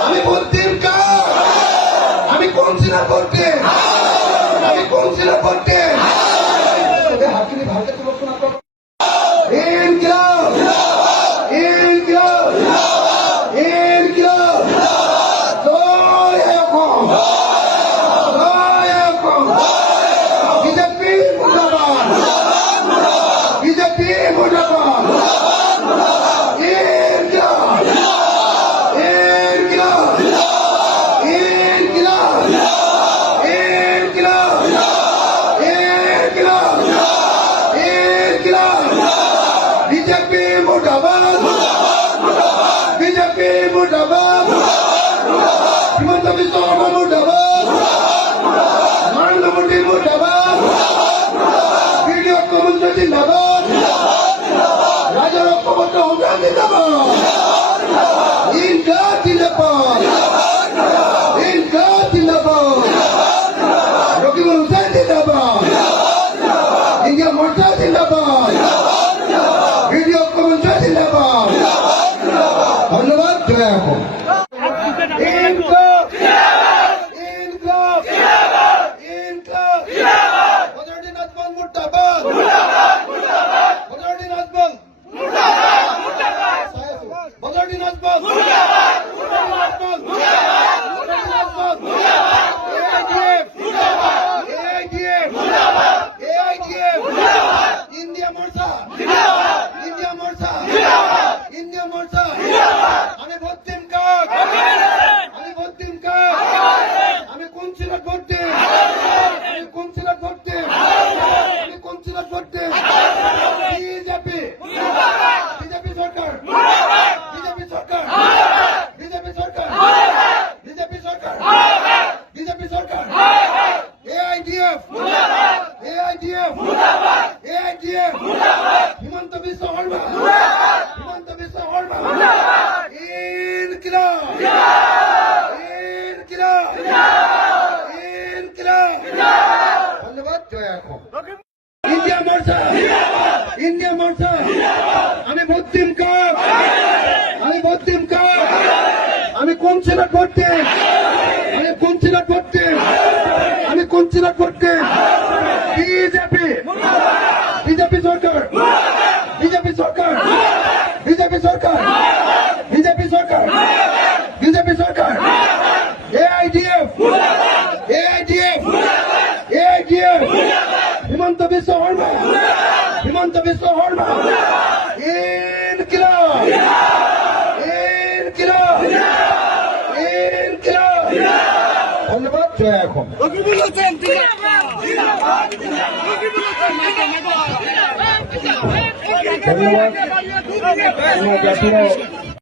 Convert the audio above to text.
আমি বলতেন আমি কোন সিনা করতে হাকিনি ভারতের রক্ষণা কর बीजेपी मुर्दाबाद बीजेपी मुर्दाबाद हिमंत बिस्व शर्मा मुर्दाबाद नरेंद्र मोदी मुर्दाबाद वीडियो कमंत्र जिंदाबाद राजा रक्षपत्र हुसैन जिंदाबाद इनका जिंदाबाद रकीबुल हुसैन जिंदाबाद इंडिया मोर्चा जिंदाबाद वीडियो कमेंट्री जिंदाबाद धन्यवाद जय हो हिमंत बिस्व शर्मा धन्यवाद जय हो इंडिया मोर्चा আমি ভোট দিম আমি কোন ছেলে করতে বিজেপি সরকার AIDF হিমন্ত বিশ্ব শর্মা ধন্যবাদ জয় এখন ধন্যবাদ